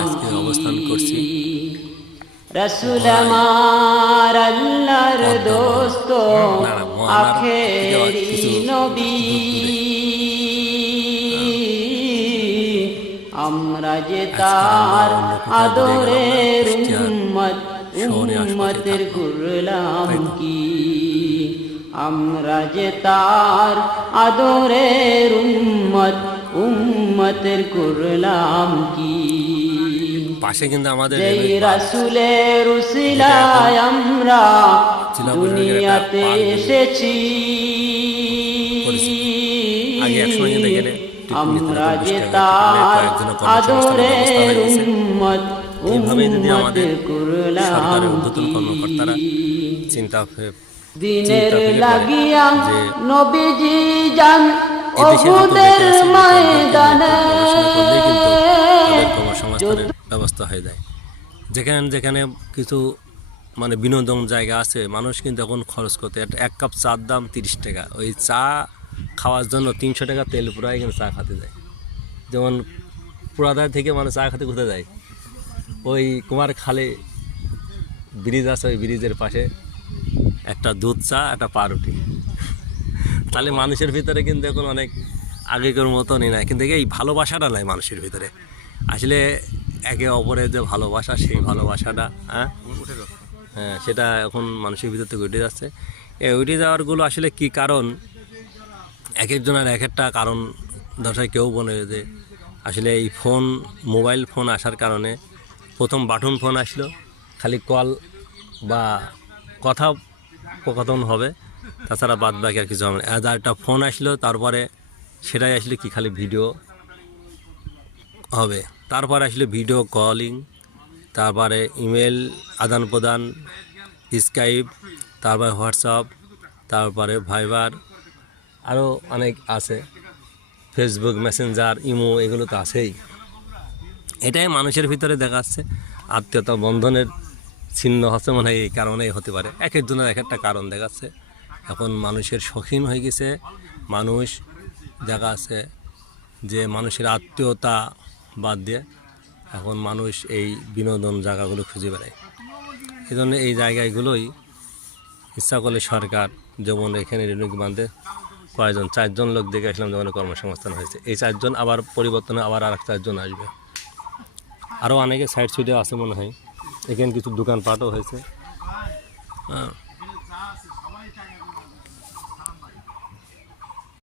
আজকে অবস্থান করছি রসুল আমার আল্লাহর দোস্ত আখেরি নবী আমরা যে তার আদরের উম্মত উম্মতের করলাম কি আমরা যে তার আদরের উম্মত উম্মতের করলাম কি পাশে কিন্তু আমাদের যেই রাসূলের উসিলায় আমরা দুনিয়াতে এসেছি আমরা যে তার আদরের উম্মত উম্মতের করলাম কর্মকর্তারা চিন্তা দিনের লাগিয়া নবীজি যান উহুদের ময়দানে ব্যবস্থা হয়ে যায়। যেখানে যেখানে কিছু মানে বিনোদন জায়গা আছে, মানুষ কিন্তু এখন খরচ করতে এক কাপ চার দাম 30 টাকা। ওই চা খাওয়ার জন্য 300 টাকা তেল পুরাই কিন্তু চা খেতে যায়। যেমন পুরাদায় থেকে মানুষ চা খেতে ঘুরতে যায়, ওই কুমার খালে ব্রিজ আছে, ওই ব্রিজের পাশে একটা দুধ চা একটা পাউরুটি। তাহলে মানুষের ভিতরে কিন্তু এখন অনেক আগেকার মতনই নাই, কিন্তু এই ভালোবাসাটা নাই মানুষের ভিতরে। আসলে একে অপরের যে ভালোবাসা, সেই ভালোবাসাটা হ্যাঁ সেটা এখন মানুষের ভিতর থেকে উঠে যাচ্ছে। এই উঠে যাওয়ারগুলো আসলে কি কারণ, এক একজনের এক একটা কারণ দর্শায়। কেউ বলে যে আসলে এই ফোন, মোবাইল ফোন আসার কারণে প্রথম বাটন ফোন আসলো, খালি কল বা কথা কথন হবে, তাছাড়া বাদ বাকি আর কিছু হবে না। একটা ফোন আসলো, তারপরে সেটাই আসলে কি খালি ভিডিও হবে, তারপরে আসলে ভিডিও কলিং, তারপরে ইমেল আদান প্রদান, স্কাইপ, তারপরে হোয়াটসঅ্যাপ, তারপরে ভাইবার, আরও অনেক আছে, ফেসবুক, মেসেঞ্জার, ইমো, এগুলো তো আছেই। এটাই মানুষের ভিতরে দেখাচ্ছে আত্মীয়তা বন্ধনের ছিন্ন হচ্ছে, মনে হয় এই কারণেই হতে পারে। এক একজনের এক একটা কারণ দেখাচ্ছে। এখন মানুষের শৌখিন হয়ে গেছে, মানুষ দেখা আছে যে মানুষের আত্মীয়তা বাদ দিয়ে এখন মানুষ এই বিনোদন জায়গাগুলো খুঁজে বেড়ায়। এই জন্য এই জায়গাগুলোই ইচ্ছা করলে সরকার, যেমন এখানে রেণুকি বাঁধে কয়েকজন 4 জন লোক দেখে আসলাম, যেমন কর্মসংস্থান হয়েছে। এই 4 জন আবার পরিবর্তনে আবার আর 4 জন আসবে। আরও অনেকে সাইড সুইডে আছে মনে হয়। এখানে কিছু দোকানপাটও হয়েছে। হ্যাঁ।